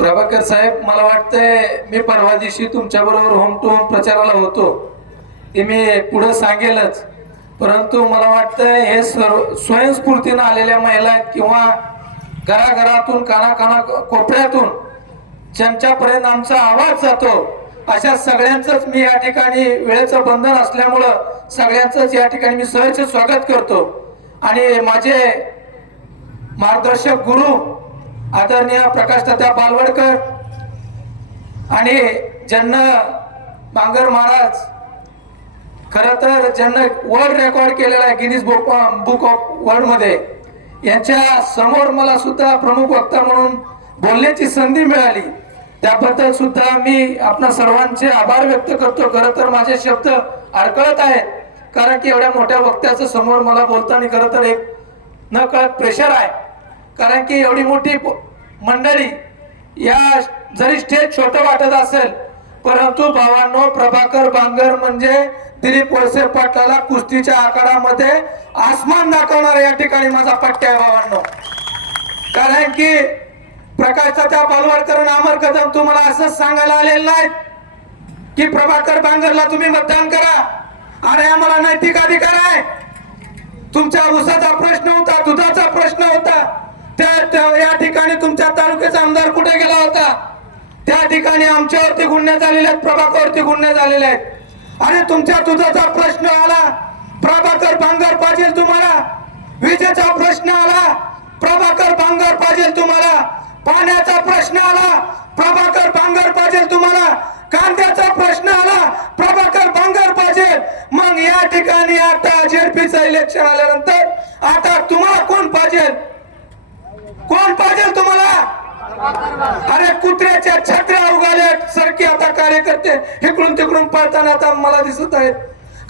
प्रभाकर साहेब, मला वाटतंय मी परवा दिवशी तुमच्या बरोबर होम टू होम प्रचाराला होतो, ते मी पुढे सांगेलच. परंतु मला वाटतंय हे सर्व स्वयंस्फूर्तीने आलेल्या महिला आहेत किंवा घराघरातून कानाकाना कोपऱ्यातून ज्यांच्यापर्यंत आमचा आवाज जातो अशा सगळ्यांचंच मी या ठिकाणी वेळेचं बंधन असल्यामुळं सगळ्यांचंच या ठिकाणी मी सहर्ष स्वागत करतो. आणि माझे मार्गदर्शक गुरु आदरणीय प्रकाश तात्या बालवडकर आणि ज्यांना बांगर महाराज खरं तर ज्यांना वर्ल्ड रेकॉर्ड केलेला आहे गिनीज बुक ऑफ वर्ल्ड मध्ये, यांच्या समोर मला सुद्धा प्रमुख वक्ता म्हणून बोलण्याची संधी मिळाली, त्याबद्दल सुद्धा मी आपणा सर्वांचे आभार व्यक्त करतो. खरं तर माझे शब्द अडकळत आहेत, कारण की एवढ्या मोठ्या वक्त्याचं समोर मला बोलताना खरं तर एक न कळत प्रेशर आहे. कारण की एवढी मोठी मंडळी, या जरी स्टेज छोटं वाटत असेल परंतु भावांनो, प्रभाकर बांगर म्हणजे दिलीप वळसे पाटलाला कुस्तीच्या आखाड्यामध्ये आसमान दाखवणार या ठिकाणी माझा पट्टा आहे भावांनो. कारण की प्रकाशचा त्या बालवडकर अमर कदम तुम्हाला असंच सांगायला आलेलं नाही की प्रभाकर बांगरला तुम्ही मतदान करा. अरे आम्हाला नैतिक अधिकार आहे. तुमच्या ऊसाचा प्रश्न होता, दुधाचा प्रश्न होता, या ठिकाणी तुमच्या तालुक्याचा आमदार कुठे गेला होता? त्या ठिकाणी आमच्यावरती गुन्हे झालेले आहेत, प्रभाकरवरती गुन्हे झालेले आहेत. आणि तुमच्या दुधाचा प्रश्न आला, प्रभाकर बांगर पाहिजे तुम्हाला. विजेचा प्रश्न आला, प्रभाकर बांगर पाहिजे तुम्हाला. पाण्याचा प्रश्न आला, प्रभाकर बांगर पाहिजे तुम्हाला. कांद्याचा प्रश्न आला, प्रभाकर बांगर पाहिजे. मग या ठिकाणी आता जेडपीचं इलेक्शन आल्यानंतर आता तुम्हाला कोण पाहिजे? कोण पाहिजे तुम्हाला? अरे कुत्र्याच्या छत्र्या उगाले सारखे आता कार्यकर्ते इकडून तिकडून पळताना आता मला दिसत आहेत.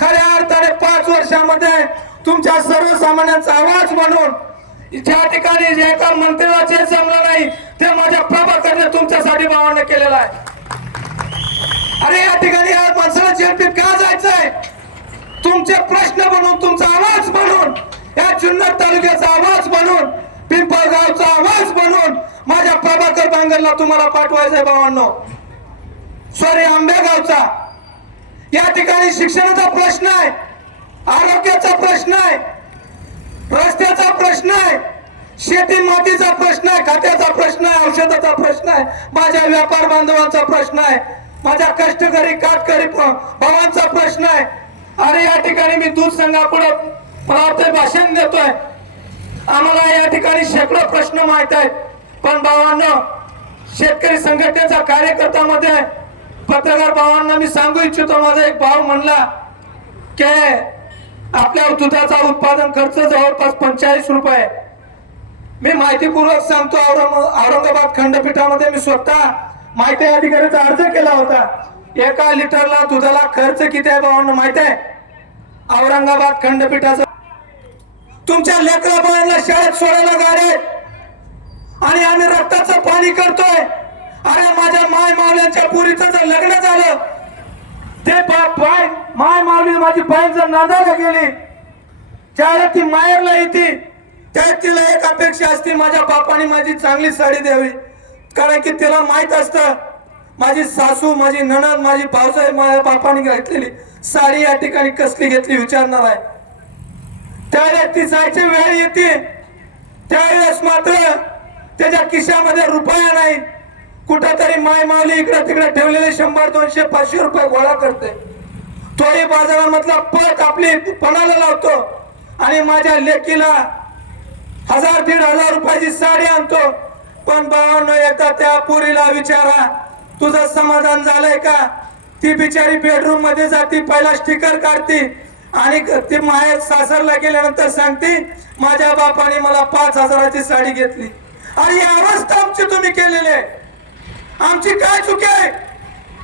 खऱ्या अर्थाने 5 वर्षामध्ये तुमच्या सर्वसामान्यांचा आवाज म्हणून ज्या ठिकाणी जे एका मंत्र्याला जे जमलं नाही ते माझ्या प्रभाकरने तुमच्यासाठी भावना केलेला आहे. अरे या ठिकाणी या माणसाला जेलपीत का जायचंय? तुमचे प्रश्न बनवून, तुमचा आवाज बनवून, या जुन्नर तालुक्याचा आवाज बनवून, पिंपळगावचा आवाज बनवून माझ्या प्रभाकर बांगरला तुम्हाला पाठवायचंय भावांनो. सॉरी, आंबेगावचा या ठिकाणी शिक्षणाचा प्रश्न आहे, आरोग्याचा प्रश्न आहे, रस्त्याचा प्रश्न आहे, शेती मातीचा प्रश्न आहे, खात्याचा प्रश्न आहे, औषधाचा प्रश्न आहे, माझ्या व्यापार बांधवांचा प्रश्न आहे, माझ्या कष्टकरी कातकरी भावांचा प्रश्न आहे. अरे या ठिकाणी मी दूध संघापुढे मला वाटतं भाषण देतोय. आम्हाला या ठिकाणी शेकडो प्रश्न माहित आहेत, पण भावांनो, शेतकरी संघटनेचा कार्यकर्ता मध्ये पत्रकार भावांना मी सांगू इच्छितो. माझा एक भाव म्हणला की आपल्या दुधाचा उत्पादन खर्च जवळपास 45 रुपये. मी माहितीपूर्वक सांगतो, औरंगाबाद खंडपीठामध्ये मी स्वतः माहिती अधिकाऱ्याचा अर्ज केला होता. 1 लिटरला दुधाला खर्च किती आहे भावांना माहित आहे? औरंगाबाद खंडपीठाचा तुमच्या लेकरा बाळांना शाळेत सोडायला गाड्या आणि आम्ही रक्ताचं पाणी करतोय. अरे माझ्या माय मावल्यांच्या पुरीचं जर लग्न झालं, ते माय मावली माझी बहीण जर नांदायला गेली, त्याला ती माहेरला येते, त्यात तिला एक अपेक्षा असते, माझ्या बापाने माझी चांगली साडी द्यावी. कारण की तिला माहित असतं माझी सासू, माझी नणंद, माझी भाऊसाहेब माझ्या बापाने घेतलेली साडी या ठिकाणी कसली घेतली विचारणार आहे. त्यावेळेस ती जायची वेळ येते, त्यावेळेस मात्र त्याच्या खिशामध्ये रुपया नाही. कुठेतरी माय मावली इकडे तिकडे ठेवलेले 100, 200, 500 रुपये गोळा करते. तोही बाजारामधला पट आपली पणाला लावतो आणि माझ्या लेकीला 1000, 1500 रुपयाची साडी आणतो. पण भावांनो, एकदा त्या पुरीला विचारा, तुझं समाधान झालंय का? ती बिचारी बेडरूम मध्ये जाती, पहिला स्टिकर काढती आणि ती माहेर सासरला गेल्यानंतर सांगते माझ्या बापाने मला 5000ची साडी घेतली. आणि ही अवस्था आमची तुम्ही केलेली आहे. आमची काय चूक आहे?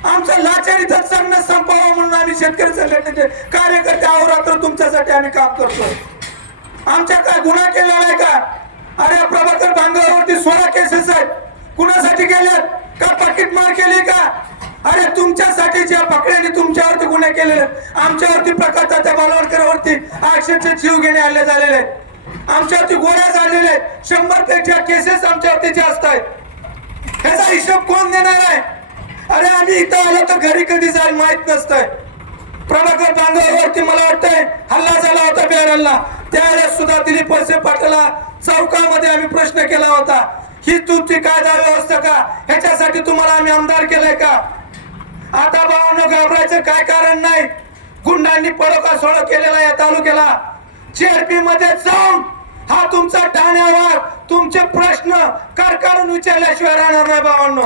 आमचं लाचारीचं जगणं संपवावं म्हणून आम्ही शेतकरी संघटनेचे कार्यकर्ते अहोरात्र तुमच्यासाठी आम्ही काम करतो. आमच्या काय गुन्हा केलेला आहे का? अरे प्रभाकर बांगरवरती 16 केसेस आहेत. कुणासाठी केल्यात? का पाकिटमार केली का? अरे तुमच्यासाठी ज्या पकड्याने तुमच्यावरती गुन्हे केलेले, आमच्यावरती प्रकाश तात्या बालवडकरवरती अक्षरशः जीव घेणे हल्ले झालेले आहेत, आमच्यावरती गोळ्या झालेल्या आहेत. 100 पेक्षा केसेस आमच्यावरती जास्त आहेत. ह्याचा हिशोब कोण देणार आहे? अरे आम्ही इथं आलो तर घरी कधी जाईल माहित नसतंय. प्रभाकर बांगरवरती मला वाटतंय हल्ला झाला होता बिहारला, त्यावेळेस सुद्धा दिलीप वळसे पाटला चौकामध्ये आम्ही प्रश्न केला होता, ही तुमची कायदा व्यवस्था का, ह्याच्यासाठी तुम्हाला आम्ही आमदार केलंय का? आता भावांनो घाबरायचं काय कारण नाही. गुंडांनी पळकासोळ केलेला या तालुक्याला. जेडपी मध्ये जाऊन हा तुमचा ठाण्यावर तुमचे प्रश्न कडकडून विचारल्याशिवाय राहणार नाही भावांनो.